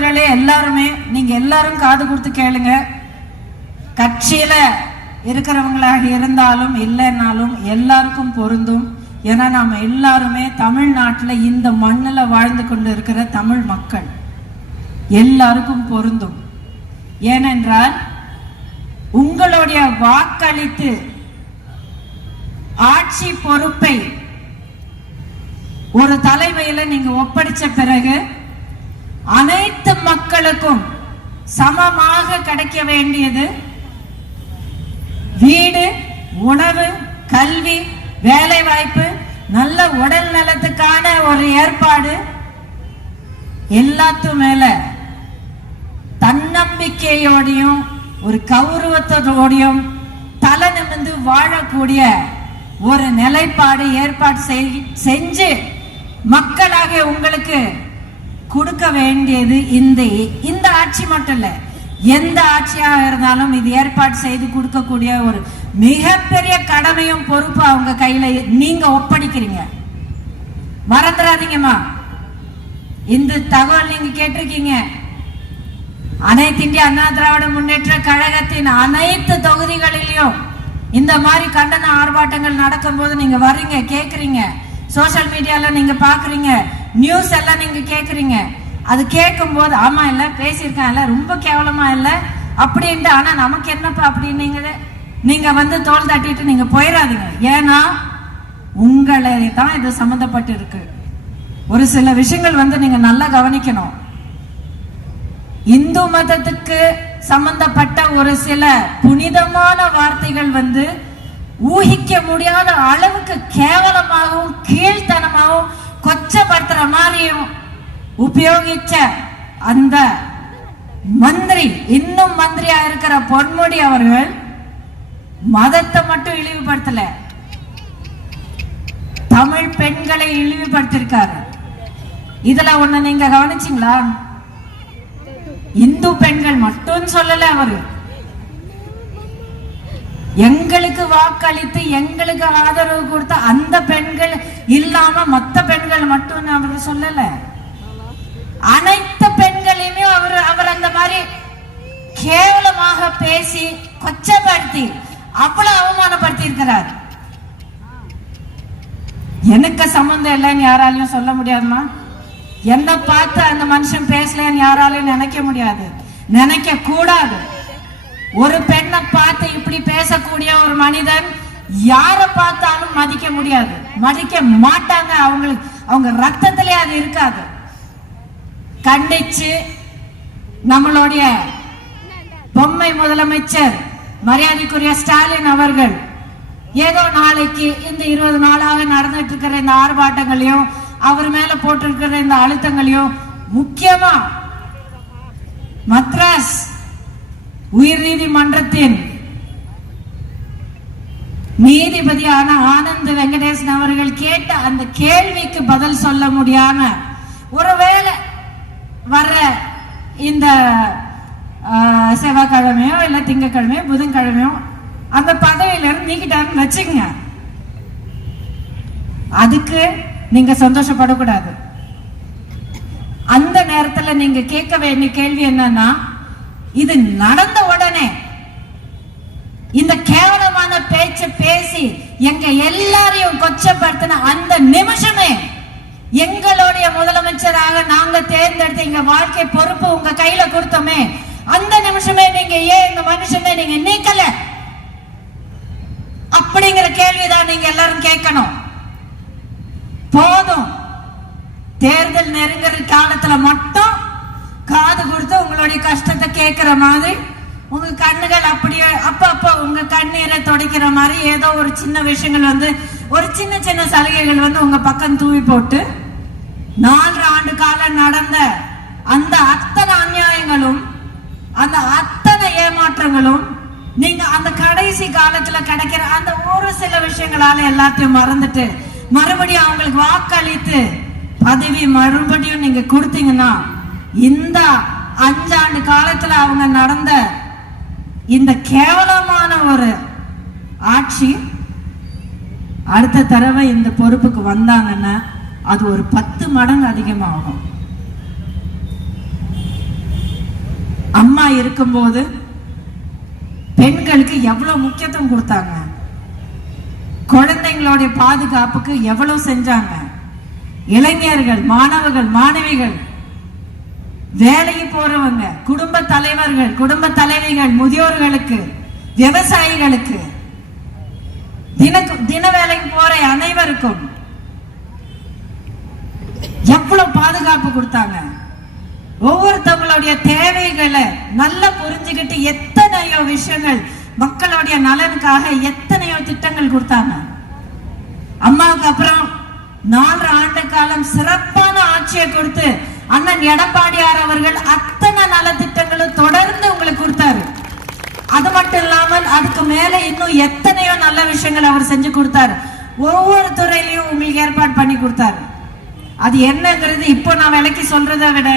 தோழர்களே எல்லாருமே நீங்க எல்லாரும் காது கொடுத்து கேளுங்க. கட்சியில இருக்கிறவங்களாக இருந்தாலும் இல்லைன்னாலும் எல்லாருக்கும் பொருந்தும். ஏன்னா நாம எல்லாருமே தமிழ்நாட்டில் இந்த மண்ணில் வாழ்ந்து கொண்டு இருக்கிற தமிழ் மக்கள். எல்லாருக்கும் பொருந்தும். ஏனென்றால் உங்களுடைய வாக்களித்து ஆட்சி பொறுப்பை ஒரு தலைமையில நீங்க ஒப்படைச்ச பிறகு அனைத்து மக்களுக்கும் சமமாக கிடைக்க வேண்டியது வீடு உணவு கல்வி வேலை வாய்ப்பு நல்ல உடல் நலத்துக்கான ஒரு ஏற்பாடு. எல்லாத்து மேல தன்னம்பிக்கையோடையும் ஒரு கௌரவத்தோடையும் தலை நிமிந்து வாழக்கூடிய ஒரு நிலைப்பாடு ஏற்பாடு செய்- செஞ்சு மக்களாக உங்களுக்கு கொடுக்க வேண்டியது இந்த இந்த ஆட்சி மட்டும் இல்ல எந்த ஆட்சியாக இருந்தாலும் இது ஏற்பாடு செய்து கொடுக்கக்கூடிய ஒரு மிகப்பெரிய கடமையும் பொறுப்பு அவங்க கையில நீங்க ஒப்படைக்கிறீங்க. மறந்துடாதீங்கம்மா. இந்த தகவல் நீங்க கேட்டிருக்கீங்க. அனைத்து இந்திய அண்ணா திராவிட முன்னேற்ற கழகத்தின் அனைத்து தொகுதிகளிலையும் இந்த மாதிரி கண்டன ஆர்ப்பாட்டங்கள் நடக்கும்போது நீங்க வர்றீங்க கேக்குறீங்க. சோஷியல் மீடியால நீங்க பாக்குறீங்க. நியூஸ் எல்லாம் நீங்க கேக்குறீங்க. அது கேட்கும் போது ஆமா இல்ல பேசியிருக்கேன் இல்ல ரொம்ப கேவலமா இல்ல. அப்படின்ட்டு ஆனா நமக்கு என்னப்பா அப்படின்னீங்க? நீங்க வந்து தோல் தட்டிட்டு நீங்க போயிடாதீங்க ஏன்னா உங்களை தான் இது சம்மந்தப்பட்டு இருக்கு ஒரு சில விஷயங்கள் வந்து நீங்க நல்லா கவனிக்கணும். இந்து மதத்துக்கு சம்பந்தப்பட்ட ஒரு சில புனிதமான வார்த்தைகள் வந்து ஊகிக்க முடியாத அளவுக்கு கேவலமாகவும் கீழ்த்தனமாகவும் கொச்சப்படுத்துற மாதிரியும் உபயோகிச்ச அந்த மந்திரி இன்னும் மந்திரியா இருக்கிற பொன்முடி அவர்கள் மதத்தை மட்டும் இழிவுபடுத்தல. தமிழ் பெண்களை இழிவுபடுத்திருக்காரு. இதுல ஒண்ணு நீங்க கவனிச்சீங்களா? இந்து பெண்கள் மட்டும் சொல்லல அவரு. எங்களுக்கு வாக்களித்து எங்களுக்கு ஆதரவு கொடுத்த அந்த பெண்கள் இல்லாம மத்த பெண்கள் மட்டும் அவர் சொல்லல. அனைத்து பெண்களையுமே அவர் அவர் அந்த மாதிரி கேவலமாக பேசி கொச்சப்படுத்தி அவ்வளவு அவமானப்படுத்தி இருக்கிறார் எனக்கு சம்பந்தம் இல்லைன்னு யாராலையும் சொல்ல முடியாதுமா? என்ன பார்த்து அந்த மனுஷன் பேசலன்னு யாராலையும் நினைக்க முடியாது. நினைக்க கூடாது ஒரு பெண்ணை பார்த்து இப்படி பேசக்கூடிய ஒரு மனிதன் யாரை பார்த்தாலும் மதிக்க முடியாது. மதிக்க மாட்டாங்க. அவங்களுக்கு அவங்க ரத்தத்திலே அது இருக்காது. கண்டிச்சு நம்மளுடைய பொம்மை முதலமைச்சர் மரியாதைக்குரிய ஸ்டாலின் அவர்கள் ஏதோ நாளைக்கு இந்த இருபது நாளாக நடந்துட்டு இருக்கிற இந்த ஆர்ப்பாட்டங்களையும் அவர் மேல போட்டிருக்கிற இந்த அழுத்தங்களையும் முக்கியமா மத்ராஸ் உயர் நீதிமன்றத்தின் நீதிபதியான ஆனந்த் வெங்கடேசன் அவர்கள் கேட்ட அந்த கேள்விக்கு பதில் சொல்ல முடியாம ஒருவேளை வர்ற இந்த செவ்வாய்க்கிழமையோ இல்ல திங்கக்கிழமையோ புதன்கிழமையோ அந்த பதவியில இருந்து நீக்கிட்டாருன்னு வச்சுங்க அதுக்கு நீங்க சந்தோஷப்படக்கூடாது. அந்த நேரத்துல நீங்க கேட்க வேண்டிய கேள்வி என்னன்னா இது நடந்த உடனே கேவலமான பேச்சு பேசி எங்க எல்லாரையும் கொச்சப்படுத்தின அந்த நிமிஷமே எங்களுடைய முதலமைச்சராக நாங்க தேர்ந்தெடுத்த எங்க வாழ்க்கை பொறுப்பு உங்க கையில கொடுத்தோமே. அந்த நிமிஷமே நீங்க ஏன் இந்த மனுஷனை நீங்க நீக்கல? அப்படிங்கிற கேள்விதான் நீங்க எல்லாரும் கேட்கணும். போதும். தேர்தல் நெருங்குற காலத்துல மட்டும் காது கொடுத்து உங்களுடைய கஷ்டத்தை கேட்கிற மாதிரி உங்க கண்ணுகள் அப்படியே அப்ப அப்ப உங்க கண்ணீரை துடைக்கிற மாதிரி ஏதோ ஒரு சின்ன விஷயங்கள் வந்து ஒரு சின்ன சின்ன சலுகைகள் வந்து உங்க பக்கம் தூவி போட்டு நான்கு ஆண்டு காலம் நடந்த அந்த அத்தனை அநியாயங்களும் அந்த அத்தனை ஏமாற்றங்களும் நீங்க அந்த கடைசி காலத்துல கிடைக்கிற அந்த ஒரு சில விஷயங்களால எல்லாத்தையும் மறந்துட்டு மறுபடியும் அவங்களுக்கு வாக்களித்து பதவி மறுபடியும் நீங்க கொடுத்தீங்கன்னா இந்த அஞ்சாண்டு காலத்துல அவங்க நடந்த இந்த கேவலமான ஒரு ஆட்சி அடுத்த தடவை இந்த பொறுப்புக்கு வந்தாங்கன்னா அது ஒரு பத்து மடங்கு அதிகமாகும். அம்மா இருக்கும்போது பெண்களுக்கு எவ்வளவு முக்கியத்துவம் கொடுத்தாங்க? குழந்தைங்களுடைய பாதுகாப்புக்கு எவ்வளவு செஞ்சாங்க? இளைஞர்கள் மாணவர்கள் மாணவிகள் வேலைக்கு போறவங்க குடும்ப தலைவர்கள் குடும்ப தலைவிகள் முதியோர்களுக்கு விவசாயிகளுக்கு தின தின வேலைக்கு போற அனைவருக்கும் எவ்வளவு பாதுகாப்பு கொடுத்தாங்க? ஒவ்வொருத்தவங்களுடைய தேவைகளை நல்லா புரிஞ்சுக்கிட்டு எத்தனையோ விஷயங்கள் மக்களுடைய நலனுக்காக எத்தனையோ திட்டங்கள் கொடுத்தாங்க. அம்மாவுக்கு அப்புறம் நாலு ஆண்டு காலம் சிறப்பான ஆட்சியை கொடுத்து அண்ணன் எடப்பாடியார் அவர்கள் அத்தனை நலத்திட்டங்களும் தொடர்ந்து உங்களுக்கு கொடுத்தாரு. அது மட்டும் இல்லாமல் அதுக்கு மேல இன்னும் எத்தனையோ நல்ல விஷயங்கள் அவர் செஞ்சு கொடுத்தாரு. ஒவ்வொரு துறையிலையும் உங்களுக்கு ஏற்பாடு பண்ணி கொடுத்தாரு. அது என்னங்கிறது இப்போ நான் விலைக்கு சொல்றதை விட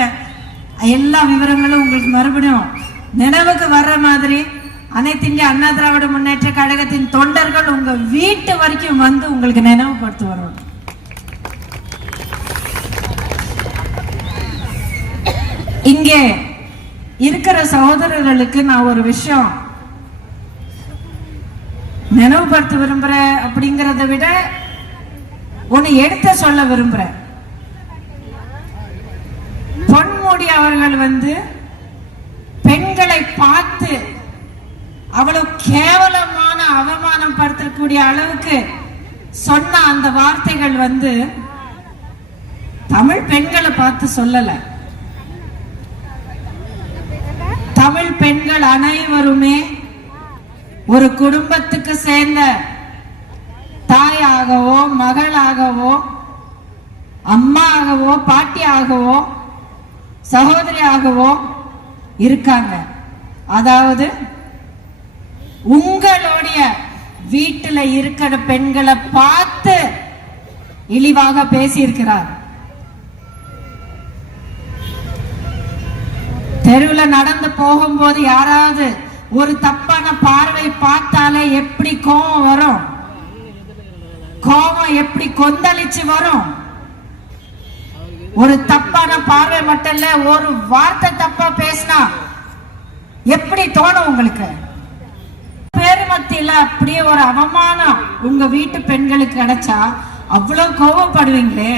எல்லா விவரங்களும் உங்களுக்கு மறுபடியும் நினைவுக்கு வர்ற மாதிரி அனைத்து இந்திய அண்ணா திராவிட முன்னேற்ற கழகத்தின் தொண்டர்கள் உங்க வீட்டு வரைக்கும் வந்து உங்களுக்கு நினைவுபடுத்து வருவாங்க. இங்கே இருக்கிற சகோதரர்களுக்கு நான் ஒரு விஷயம் நினைவுபடுத்த விரும்புறேன் அப்படிங்கறத விட ஒன்னு எடுத்து சொல்ல விரும்புறேன். பொன்மூடி அவர்கள் வந்து பெண்களை பார்த்து அவ்வளவு கேவலமான அவமானம் படுத்தக்கூடிய அளவுக்கு சொன்ன அந்த வார்த்தைகள் வந்து தமிழ் பெண்களை பார்த்து சொல்லல. தமிழ் பெண்கள் அனைவருமே ஒரு குடும்பத்துக்கு சேர்ந்த தாயாகவோ மகளாகவோ அம்மாகவோ பாட்டியாகவோ சகோதரியாகவோ இருக்காங்க. அதாவது உங்களுடைய வீட்டில் இருக்கிற பெண்களை பார்த்து இழிவாக பேசியிருக்கிறார். தெருவில் நடந்து போகும்போது யாராவது ஒரு தப்பான பார்வை பார்த்தாலே எப்படி கோபம் வரும்? கோபம் எப்படி கொந்தளிச்சு வரும்? ஒரு தப்பான பார்வை மட்டும் இல்ல ஒரு வார்த்தை தப்பா பேசினா எப்படி தோணும் உங்களுக்கு? பேருமத்தில அப்படியே ஒரு அவமானம் உங்க வீட்டு பெண்களுக்கு கிடைச்சா அவ்வளவு கோபப்படுவீங்களே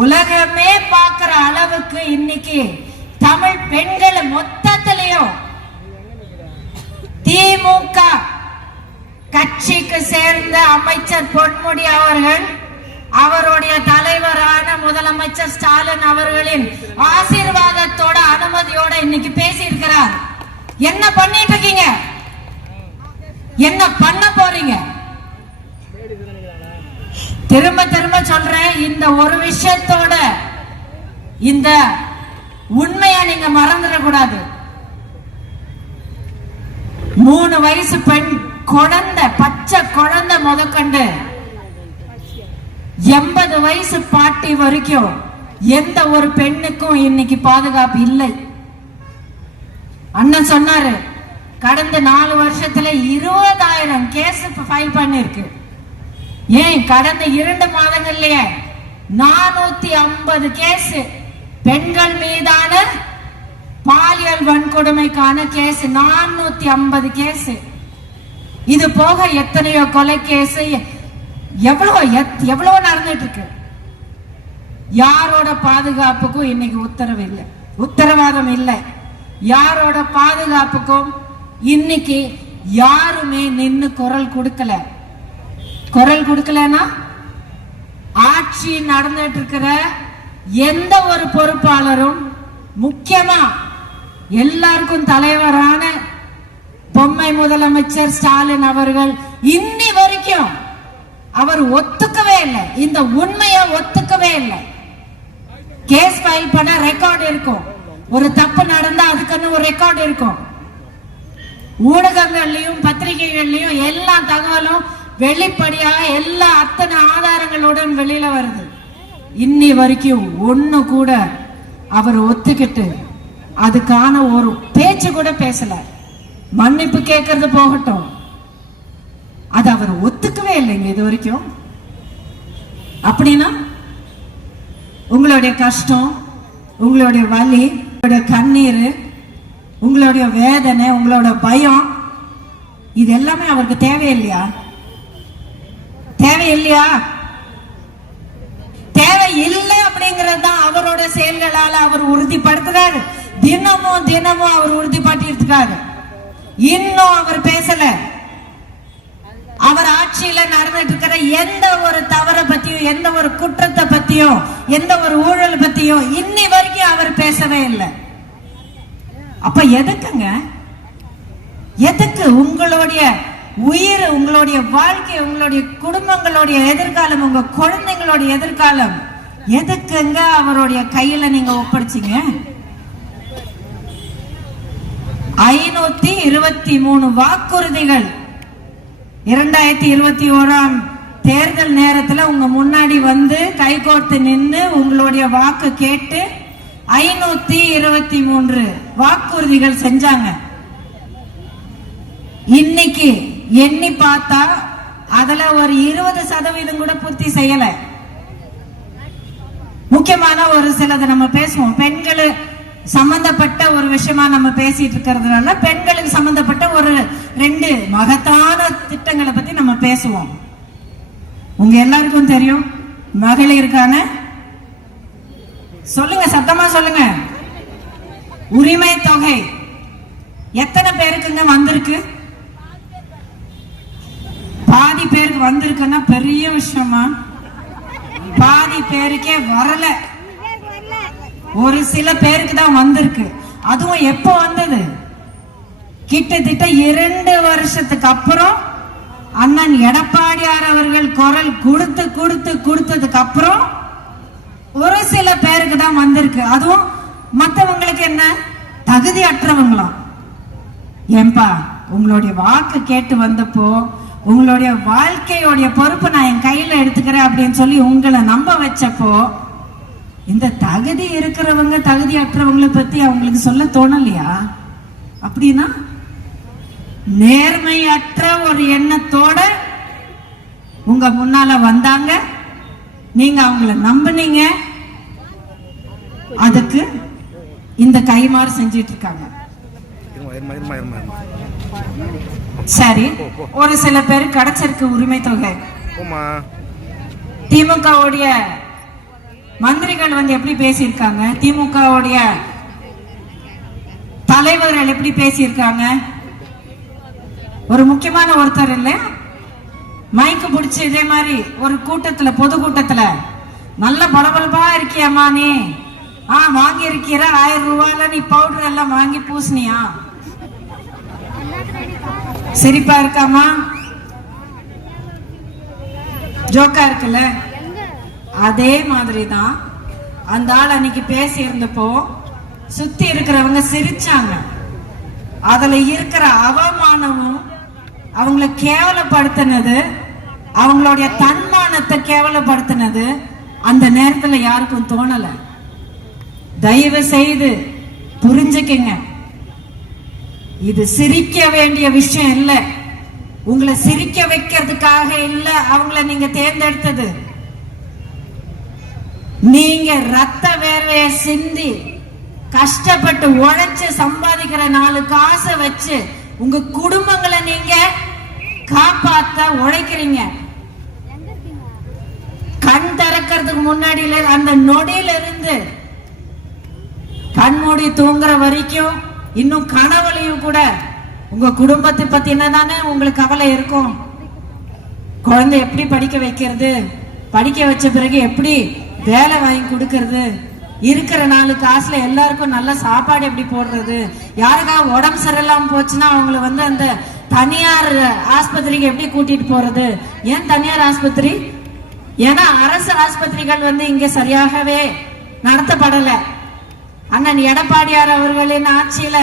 உலகமே பார்க்கிற அளவுக்கு இன்னைக்கு தமிழ் பெண்கள் மொத்தத்திலையும் திமுக கட்சிக்கு சேர்ந்த அமைச்சர் பொன்முடி அவர்கள் அவருடைய தலைவரான முதலமைச்சர் ஸ்டாலின் அவர்களின் ஆசீர்வாதத்தோட அனுமதியோட இன்னைக்கு பேசி இருக்கிறார் என்ன பண்ணிட்டு இருக்கீங்க என்ன பண்ண போறீங்க? திரும்ப திரும்ப சொல்றேன் இந்த ஒரு விஷயத்தோட இந்த உண்மையை நீங்க மறந்துடக்கூடாது. மூணு வயசு பெண் குழந்தை பச்சை குழந்தை முதற்கண்டு. எண்பது வயசு பாட்டி வரைக்கும் எந்த ஒரு பெண்ணுக்கும் இன்னைக்கு பாதுகாப்பு இல்லை. அண்ணன் சொன்னாரு கடந்த நாலு வருஷத்துல இருபதாயிரம் கேஸ் ஃபைல் பண்ணிருக்கு. ஏன் கடந்த இரண்டு மாதங்கள்லயே நானூத்தி ஐம்பது கேஸ் பெண்கள் மீதான பாலியல் வன்கொடுமைக்கான கேஸ் நானூத்தி ஐம்பது கேஸ். இது போக எத்தனையோ கொலை கேஸ் எவ்வளோ எத்- நடந்துட்டு இருக்கு யாரோட பாதுகாப்புக்கும் இன்னைக்கு உத்தரவு இல்லை. உத்தரவாதம் இல்லை. யாரோட பாதுகாப்புக்கும் இன்னைக்கு யாருமே நின்னு குரல் கொடுக்கல. குரல் கொடுக்கலன்னா ஆட்சி நடந்துட்டு இருக்கிற எந்த ஒரு பொறுப்பாளரும் முக்கியமா எல்லாருக்கும் தலைவரான பொம்மை முதலமைச்சர் ஸ்டாலின் அவர்கள் இன்னி வரைக்கும் அவர் ஒத்துக்கவே இல்லை. இந்த உண்மையை ஒத்துக்கவே இல்லை. கேஸ் ஃபைல் பண்ண ரெக்கார்ட் இருக்கும். ஒரு தப்பு நடந்தா அதுக்குன்னு ஒரு ரெக்கார்ட் இருக்கும். ஊடகங்கள்லயும் பத்திரிகைகள்லயும் எல்லா தகவலும் வெளிப்படியாக எல்லா அத்தனை ஆதாரங்களுடன் வெளியில வருது. இன்னி வரைக்கும் ஒண்ணு கூட அவர் ஒத்துக்கிட்டு அதுக்கான ஒரு பேச்சு கூட பேசல. மன்னிப்பு கேட்கறது போகட்டும். அது அவர் ஒத்துக்கவே இல்லைங்க இது வரைக்கும். அப்படின்னா உங்களுடைய கஷ்டம் உங்களுடைய வலி உங்களுடைய கண்ணீர் உங்களுடைய வேதனை உங்களோட பயம் இது எல்லாமே அவருக்கு தேவையில்லையா? தேவையில்லையா? இல்லை அப்படிங்கிறது தான் அவரோட செயல்களால அவர் உறுதிப்படுத்துறாரு. தினமும் தினமும் அவர் உறுதிப்படுத்திருக்காரு இன்னும் அவர் பேசல. அவர் ஆட்சியில நடந்துட்டு இருக்கிற எந்த ஒரு தவறை பத்தியும் எந்த ஒரு குற்றத்தை பத்தியும் எந்த ஒரு ஊழல் பத்தியும் இன்னி வரைக்கும் அவர் பேசவே இல்லை. அப்ப எதுக்குங்க? எதுக்கு உங்களுடைய உயிர் உங்களுடைய வாழ்க்கை உங்களுடைய குடும்பங்களுடைய எதிர்காலம் உங்க குழந்தைங்களுடைய எதிர்காலம் எதுக்குங்க அவருடைய கையில நீங்க ஒப்படைச்சீங்க? ஐநூத்தி இருபத்தி மூணு வாக்குறுதிகள். இரண்டாயிரத்தி இருபத்தி ஓராம் தேர்தல் நேரத்துல உங்க முன்னாடி வந்து கைகோர்த்து நின்று உங்களுடைய வாக்கு கேட்டு ஐநூத்தி இருபத்தி மூன்று வாக்குறுதிகள் செஞ்சாங்க. இன்னைக்கு எண்ணி பார்த்தா அதுல ஒரு இருபது சதவீதம் கூட பூர்த்தி செய்யலை. முக்கியமான ஒரு சிலது நம்ம பேசுவோம். பெண்கள் சம்பந்தப்பட்ட ஒரு விஷயமா நம்ம பேசிட்டு இருக்கிறதுனால பெண்களுக்கு சம்பந்தப்பட்ட ஒரு ரெண்டு மகத்தான திட்டங்களை பத்தி நம்ம பேசுவோம். உங்க எல்லாருக்கும் தெரியும். மகளிருக்கான சொல்லுங்க சத்தமா சொல்லுங்க. உரிமை தொகை. எத்தனை பேருக்குங்க வந்திருக்கு? பாதி பேருக்கு வந்திருக்குன்னா பெரிய விஷயமா? பாதி பேருக்கே வரல. ஒரு சில பேருக்கு தான் வந்திருக்கு. அதுவும் எப்போ வந்தது? கிட்டத்தட்ட இரண்டு வருஷத்துக்கு அப்புறம் அண்ணன் எடப்பாடியார் அவர்கள் குரல் கொடுத்து கொடுத்து கொடுத்ததுக்கு அப்புறம் ஒரு சில பேருக்கு தான் வந்திருக்கு. அதுவும் மற்றவங்களுக்கு என்ன? தகுதி அற்றவங்களாம் ஏன்பா உங்களுடைய வாக்கு கேட்டு வந்தப்போ உங்களுடைய வாழ்க்கையோடைய பொறுப்பை நான் என் கையில எடுத்துக்கிறேன் அப்படின்னு சொல்லி உங்களை நம்ப வச்சப்போ இந்த தகுதி இருக்கிறவங்க தகுதி அற்றவங்களை பத்தி அவங்களுக்கு சொல்ல தோணலையா? அப்படின்னா நேர்மையற்ற ஒரு எண்ணத்தோட உங்க முன்னால வந்தாங்க. நீங்க அவங்கள நம்புனீங்க. அதுக்கு இந்த கைமாறு செஞ்சிட்டு இருக்காங்க. சரி ஒரு சில பேர் கிடைச்சிருக்கு உரிமை தொகை. திமுகவுடைய மந்திரிகள் வந்து எப்படி பேசியிருக்காங்க? திமுகவுடைய தலைவர்கள் எப்படி பேசியிருக்காங்க? ஒரு முக்கியமான ஒருத்தர் இல்ல? மைக்கு பிடிச்சி இதே மாதிரி ஒரு கூட்டத்துல பொது கூட்டத்துல நல்ல பளபளப்பா இருக்கியாம்மா நீ ஆ வாங்கி இருக்கிற ஆயிரம் ரூபாயில நீ பவுடர் எல்லாம் வாங்கி பூசினியா? சிரிப்பா இருக்காமா? ஜோக்கா இருக்குல்ல? அதே மாதிரி தான் அந்த ஆள் அன்னைக்கு பேசி இருந்தப்போ சுத்தி இருக்கிறவங்க சிரிச்சாங்க. அதுல இருக்கிற அவமானமும் அவங்கள கேவலப்படுத்தினது அவங்களுடைய தன்மானத்தை கேவலப்படுத்தினது அந்த நேரத்துல யாருக்கும் தோணல. தயவு செய்து புரிஞ்சுக்கங்க. இது சிரிக்க வேண்டிய விஷயம் இல்ல. உங்களை சிரிக்க வைக்கிறதுக்காக இல்ல அவங்கள நீங்க தேர்ந்தெடுத்தது. நீங்க ரத்த வேர்வைய சிந்தி கஷ்டப்பட்டு உழைச்சு சம்பாதிக்கிற நாலு காசை வச்சு உங்க குடும்பங்களை நீங்க காப்பாத்த உழைக்கிறீங்க. கண் திறக்கிறதுக்கு முன்னாடியில அந்த நொடியில இருந்து கண் மூடி தூங்குற வரைக்கும் இன்னும் கனவுலையும் கூட உங்க குடும்பத்தை பத்தின தானே உங்களுக்கு கவலை இருக்கும்? குழந்தை எப்படி படிக்க வைக்கிறது? படிக்க வச்ச பிறகு எப்படி வேலை வாங்கி கொடுக்கறது? இருக்கிற நாலு காசுல எல்லாருக்கும் நல்ல சாப்பாடு எப்படி போடுறது? யாருக்காவது உடம்பு சரியில்லாம போச்சுன்னா அவங்கள வந்து அந்த தனியார் ஆஸ்பத்திரிக்கு எப்படி கூட்டிட்டு போறது? ஏன் தனியார் ஆஸ்பத்திரி? ஏன்னா அரசு ஆஸ்பத்திரிகள் வந்து இங்க சரியாகவே நடத்தப்படலை. அண்ணன் எடப்பாடியார் அவர்களின் ஆட்சியில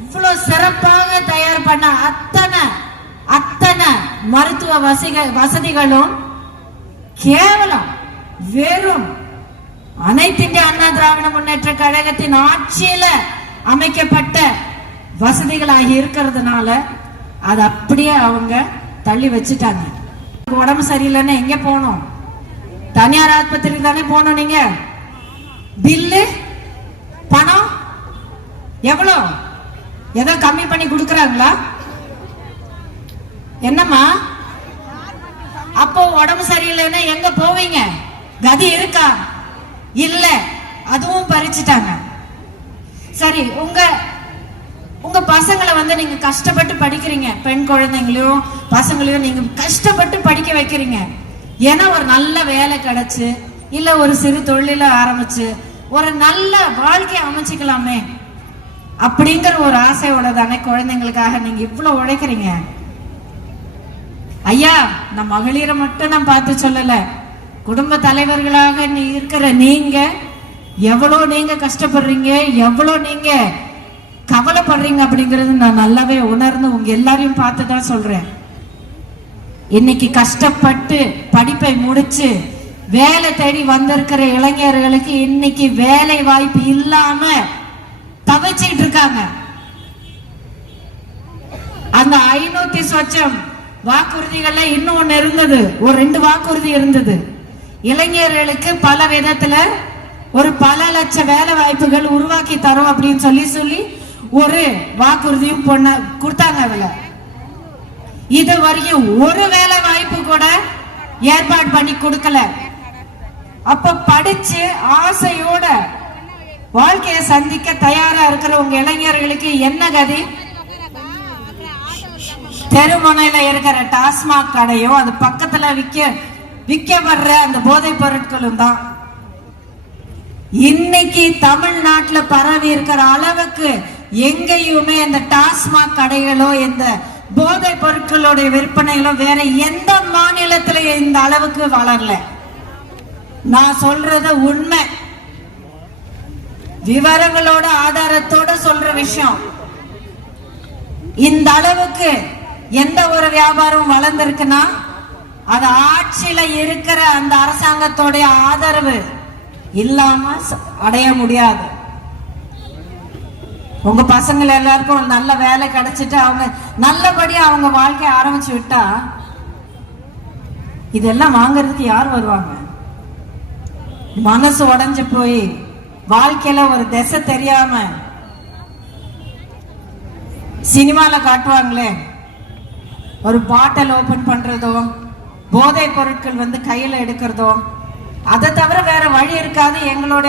இவ்வளவு சிறப்பாக தயார் பண்ண அத்தனை அத்தனை மருத்துவ வசிக வசதிகளும் கேவலம் வெறும் அனைத்து இந்திய அண்ணா திராவிட முன்னேற்ற கழகத்தின் ஆட்சியில அமைக்கப்பட்ட வசதிகளாகி இருக்கிறதுனால அது அப்படியே அவங்க தள்ளி வச்சுட்டாங்க. உடம்பு சரியில்லைன்னா எங்க போகணும்? தனியார் ஆஸ்பத்திரிக்கு தானே போகணும் நீங்க? பில்லு பணம்? எவ்வளோ? ஏதோ கம்மி பண்ணி கொடுக்குறாங்களா? என்னம்மா? அப்போ உடம்பு சரியில்லைன்னா எங்க போவீங்க? கதி இருக்கா? இல்ல. அதுவும் பறிச்சுட்டாங்க. சரி உங்க உங்க பசங்களை வந்து நீங்க கஷ்டப்பட்டு படிக்கிறீங்க. பெண் குழந்தைங்களையும் பசங்களையும் நீங்க கஷ்டப்பட்டு படிக்க வைக்கிறீங்க. ஏன்னா ஒரு நல்ல வேலை கிடைச்சு இல்ல ஒரு சிறு தொழில ஆரம்பிச்சு ஒரு நல்ல வாழ்க்கையை அமைச்சுக்கலாமே. அப்படிங்கிற ஒரு ஆசையோட தானே குழந்தைங்களுக்காக நீங்க இவ்வளவு உழைக்கிறீங்க. ஐயா நான் மகளிரை மட்டும் நான் பார்த்து சொல்லல. குடும்ப தலைவர்களாக நீ இருக்கிற நீங்க எவ்வளோ நீங்க கஷ்டப்படுறீங்க எவ்வளோ நீங்க கவலைப்படுறீங்க அப்படிங்கறது நான் நல்லாவே உணர்ந்து உங்க எல்லாரையும் பார்த்து தான் சொல்றேன். இன்னைக்கு கஷ்டப்பட்டு படிப்பை முடிச்சு வேலை தேடி வந்திருக்கிற இளைஞர்களுக்கு இன்னைக்கு வேலை வாய்ப்பு இல்லாம தவிச்சிட்டு இருக்காங்க. அந்த ஐநூத்தி சொச்சம் வாக்குறுதிகள்ல இன்னும் ஒண்ணு இருந்தது. ஒரு ரெண்டு வாக்குறுதி இருந்தது. இளைஞர்களுக்கு பல விதத்துல ஒரு பல லட்ச வேலை வாய்ப்புகள் உருவாக்கி தரும் அப்படின்னு சொல்லி சொல்லி ஒரு வாக்குறுதியும் பொண்ண கொடுத்தாங்க அதுல. இது வரையும் ஒரு வேலை வாய்ப்பு கூட ஏற்பாடு பண்ணி கொடுக்கல. அப்ப படிச்சு ஆசையோட வாழ்க்கையை சந்திக்க தயாரா இருக்கிற உங்க இளைஞர்களுக்கு என்ன கதி? தெருமுனையில இருக்கிற டாஸ்மாக் கடையும் அது பக்கத்துல விக்க விற்கப்படுற அந்த போதைப் பொருட்களும் தான். இன்னைக்கு தமிழ்நாட்டுல பரவி இருக்கிற அளவுக்கு எங்கேயுமே அந்த டாஸ்மாக் கடைகளோ இந்த போதைப் பொருட்களுடைய விற்பனைகளோ வேற எந்த மாநிலத்திலையும் இந்த அளவுக்கு வளரல. நான் சொல்றது உண்மை. விவரங்களோட ஆதாரத்தோட சொல்ற விஷயம். இந்த அளவுக்கு எந்த ஒரு வியாபாரம் வளர்ந்துருக்குன்னா அது ஆட்சியில இருக்கிற அந்த அரசாங்கத்தோடைய ஆதரவு இல்லாம அடைய முடியாது. உங்க பசங்க எல்லாருக்கும் நல்ல வேலை கிடைச்சிட்டு அவங்க நல்லபடியா அவங்க வாழ்க்கைய ஆரம்பிச்சு விட்டா இதெல்லாம் வாங்குறதுக்கு யார் வருவாங்க? மனசு உடஞ்சு போய் வாழ்க்கையில ஒரு திசை தெரியாம சினிமால காட்டுவாங்களே ஒரு பாட்டில் ஓபன் பண்றதோ போதை பொருட்கள் வந்து கையில எடுக்கிறதோ அதை தவிர வேற வழி இருக்காது. எங்களோட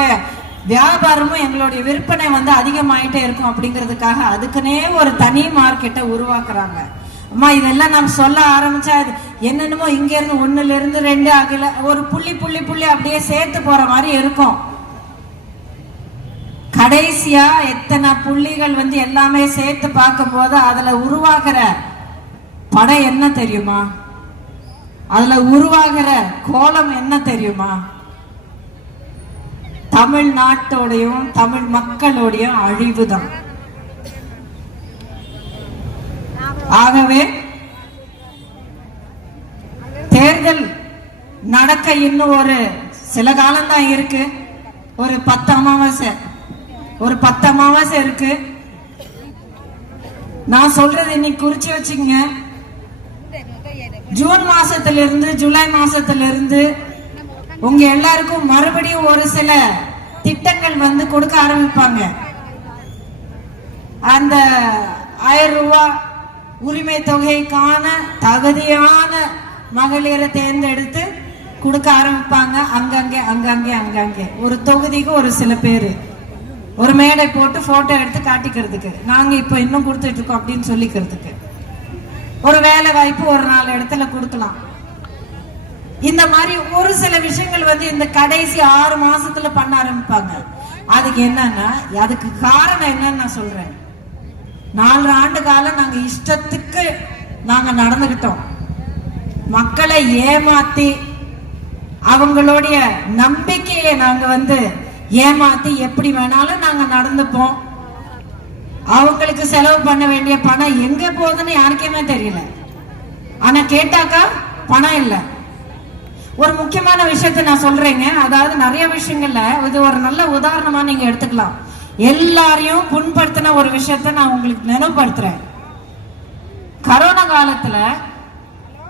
வியாபாரமும் எங்களுடைய விற்பனை வந்து அதிகமாயிட்டே இருக்கும் அப்படிங்கிறதுக்காக அதுக்குன்னே ஒரு தனி மார்க்கெட்டை உருவாக்குறாங்க. அம்மா இதெல்லாம் நம்ம சொல்ல ஆரம்பிச்சா அது என்னென்னமோ இங்க இருந்து ஒண்ணுல இருந்து ரெண்டு அகில ஒரு புள்ளி புள்ளி புள்ளி அப்படியே சேர்த்து போற மாதிரி இருக்கும். கடைசியா எத்தனை புள்ளிகள் வந்து எல்லாமே சேர்த்து பார்க்கும்போது அதுல உருவாகிற படம் என்ன தெரியுமா? அதுல உருவாகிற கோலம் என்ன தெரியுமா? தமிழ்நாட்டோடையும் தமிழ் மக்களோடையும் அழிவுதான். ஆகவே தேர்தல் நடக்க இன்னும் ஒரு சில காலம்தான் இருக்கு. ஒரு பத்து அமாவாசை. ஒரு பத்து அமாவாசை இருக்கு. நான் சொல்றது இன்னைக்கு குறிச்சு வச்சுங்க ஜூன் மாசத்துல இருந்து ஜூலை மாசத்துல இருந்து உங்க எல்லாருக்கும் மறுபடியும் ஒரு சில திட்டங்கள் வந்து கொடுக்க ஆரம்பிப்பாங்க. அந்த ஆயிரம் ரூபாய் உரிமை தொகைக்கான தகுதியான மகளிரை தேர்ந்தெடுத்து கொடுக்க ஆரம்பிப்பாங்க. அங்கங்கே அங்கங்கே அங்கங்கே. ஒரு தொகுதிக்கு ஒரு சில பேர். ஒரு மேடை போட்டு போட்டோ எடுத்து காட்டிக்கிறதுக்கு. நாங்கள் இப்போ இன்னும் கொடுத்துட்டு இருக்கோம் அப்படின்னு சொல்லிக்கிறதுக்கு. ஒரு வேலை வாய்ப்பு ஒரு நாலு இடத்துல கொடுக்கலாம். இந்த மாதிரி ஒரு சில விஷயங்கள் வந்து இந்த கடைசி ஆறு மாசத்துல பண்ண ஆரம்பிப்பாங்க. அதுக்கு என்னன்னா அதுக்கு காரணம் என்னன்னு நான் சொல்றேன். நாலு ஆண்டு காலம் நாங்க இஷ்டத்துக்கு நாங்க நடந்துகிட்டோம். மக்களை ஏமாத்தி அவங்களுடைய நம்பிக்கையை நாங்க வந்து ஏமாத்தி எப்படி வேணாலும் நாங்க நடந்துப்போம். அவங்களுக்கு செலவு பண்ண வேண்டிய பணம் எங்க போகுதுன்னு யாருக்குமே தெரியல. ஆனா கேட்டாக்கா பணம் இல்லை. ஒரு முக்கியமான விஷயத்த நான் சொல்றேங்க. அதாவது நிறைய விஷயங்கள்ல இது ஒரு நல்ல உதாரணமா நீங்க எடுத்துக்கலாம். எல்லாரையும் புண்படுத்தின ஒரு விஷயத்த நான் உங்களுக்கு நினைவுபடுத்துறேன். கரோனா காலத்துல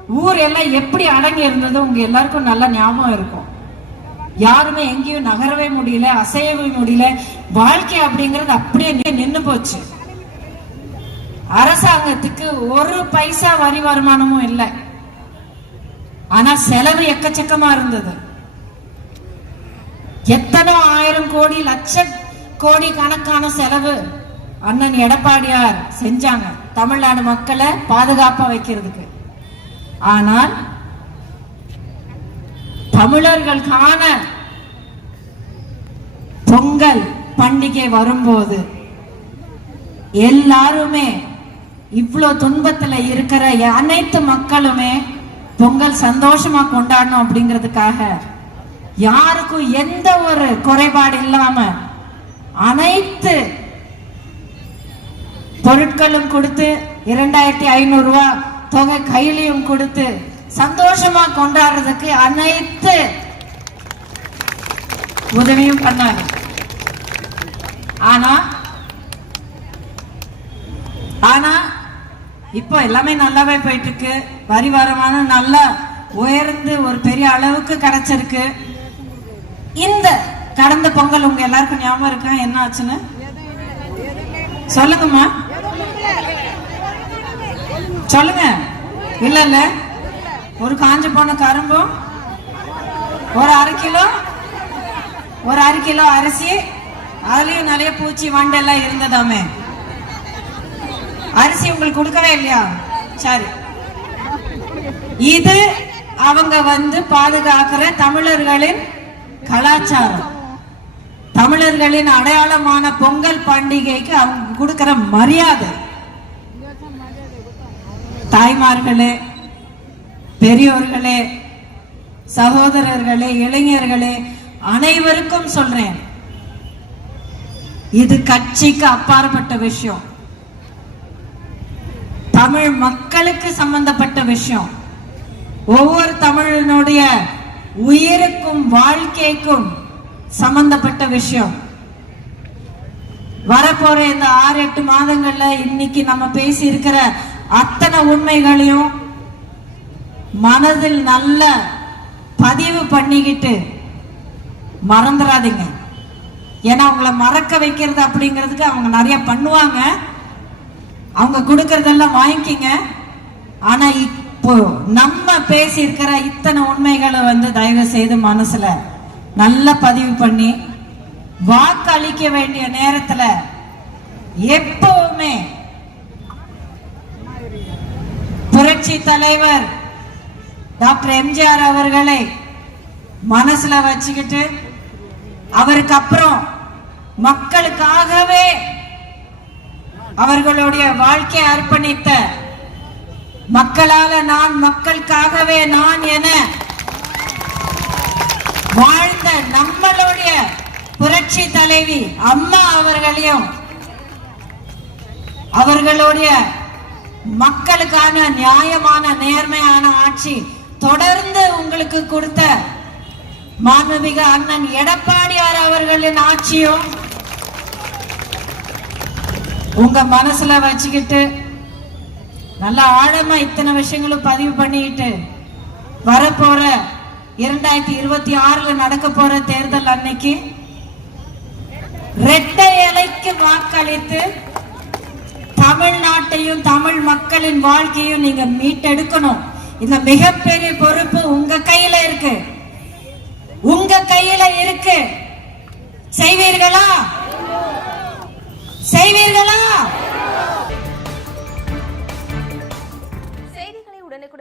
ஊர் எல்லாம் எப்படி அடங்கி இருந்தது உங்க எல்லாருக்கும் நல்ல ஞாபகம் இருக்கும். யாருமே எங்கேயும் நகரவே முடியல அசையவே முடியல. வாழ்க்கை அப்படிங்கிறது அப்படியே நின்னு போச்சு. அரசாங்கத்துக்கு ஒரு பைசா வரி வருமானமும் இல்லை. ஆனா செலவு எக்கச்சக்கமா இருந்தது. எத்தனோ ஆயிரம் கோடி லட்சம் கோடி கணக்கான செலவு அண்ணன் எடப்பாடியார் செஞ்சாங்க. தமிழ்நாடு மக்களை பாதுகாப்பா வைக்கிறதுக்கு. ஆனால் தமிழர்கள் காண பொங்கல் பண்டிகை வரும்போது எல்லாருமே இவ்வளோ துன்பத்துல இருக்கிற அனைத்து மக்களுமே பொங்கல் சந்தோஷமா கொண்டாடணும் அப்படிங்கிறதுக்காக யாருக்கும் எந்த ஒரு குறைபாடு இல்லாம அனைத்து பொருட்களும் கொடுத்து இரண்டாயிரத்தி ஐநூறு ரூபா தொகை கையிலையும் கொடுத்து சந்தோஷமா கொண்டாடுறதுக்கு அனைத்து உதவியும் பண்ணாங்க. ஆனா ஆனா இப்போ எல்லாமே நல்லாவே போயிட்டு இருக்கு வரி வரமான நல்லா உயர்ந்து ஒரு பெரிய அளவுக்கு கிடைச்சிருக்கு. இந்த கடந்த பொங்கல் உங்க எல்லாருக்கும் ஞாபகம் இருக்கா? என்ன ஆச்சுன்னு? சொல்லுங்கம்மா. சொல்லுங்க. இல்ல இல்ல. ஒரு காஞ்ச போன கரும்பும் ஒரு அரை கிலோ ஒரு அரை கிலோ அரிசி அதுலயும் நிறைய பூச்சி வண்டெல்லாம் இருந்ததாமே. அரிசி உங்களுக்கு கொடுக்கவே இல்லையா? சரி. இது அவங்க வந்து பாதுகாக்கிற தமிழர்களின் கலாச்சாரம். தமிழர்களின் அடையாளமான பொங்கல் பண்டிகைக்கு அவங்க கொடுக்கிற மரியாதை. தாய்மார்களே பெரியோர்களே சகோதரர்களே இளைஞர்களே அனைவருக்கும் சொல்றேன். இது கட்சிக்கு அப்பாற்பட்ட விஷயம். தமிழ் மக்களுக்கு சம்பந்தப்பட்ட விஷயம். ஒவ்வொரு தமிழனுடைய உயிருக்கும் வாழ்க்கைக்கும் சம்பந்தப்பட்ட விஷயம். வரப்போற இந்த ஆறு எட்டு மாதங்கள்ல இன்னைக்கு நம்ம பேசி இருக்கிற அத்தனை உண்மைகளையும் மனதில் நல்ல பதிவு பண்ணிக்கிட்டு மறந்துடாதீங்க ஏன்னா அவங்கள மறக்க வைக்கிறது அப்படிங்கிறதுக்கு அவங்க நிறைய பண்ணுவாங்க. அவங்க கொடுக்கறதெல்லாம் வாங்கிக்கிங்க. ஆனா இப்போ நம்ம பேசியிருக்கிற இத்தனை உண்மைகளை வந்து தயவு செய்து மனசுல நல்லா பதிவு பண்ணி வாக்களிக்க வேண்டிய நேரத்துல எப்பவுமே புரட்சி தலைவர் டாக்டர் எம்ஜிஆர் அவர்களை மனசுல வச்சுக்கிட்டு அவருக்கு அப்புறம் மக்களுக்காகவே அவர்களுடைய வாழ்க்கையை அர்ப்பணித்த மக்களால நான் மக்களுக்காகவே நான் என வாழ்ந்த நம்மளுடைய புரட்சி தலைவி அம்மா அவர்களையும் அவர்களுடைய மக்களுக்கான நியாயமான நேர்மையான ஆட்சி தொடர்ந்து உங்களுக்கு கொடுத்த மாண்புமிகு அண்ணன் எடப்பாடியார் அவர்களின் ஆட்சியும் உங்க மனசுல வச்சுக்கிட்டு நல்ல ஆழமா இத்தனை விஷயங்களும் பதிவு பண்ணிட்டு வரப்போற இரண்டாயிரத்தி இருபத்தி ஆறுல நடக்க போற தேர்தல் அன்னைக்கு ரெட்டை இலைக்கு வாக்களித்து தமிழ்நாட்டையும் தமிழ் மக்களின் வாழ்க்கையும் நீங்க மீட்டெடுக்கணும். இந்த மிகப்பெரிய பொறுப்பு உங்க கையில இருக்கு. உங்க கையில இருக்கு. செய்வீர்களா? செய்வீர்களா?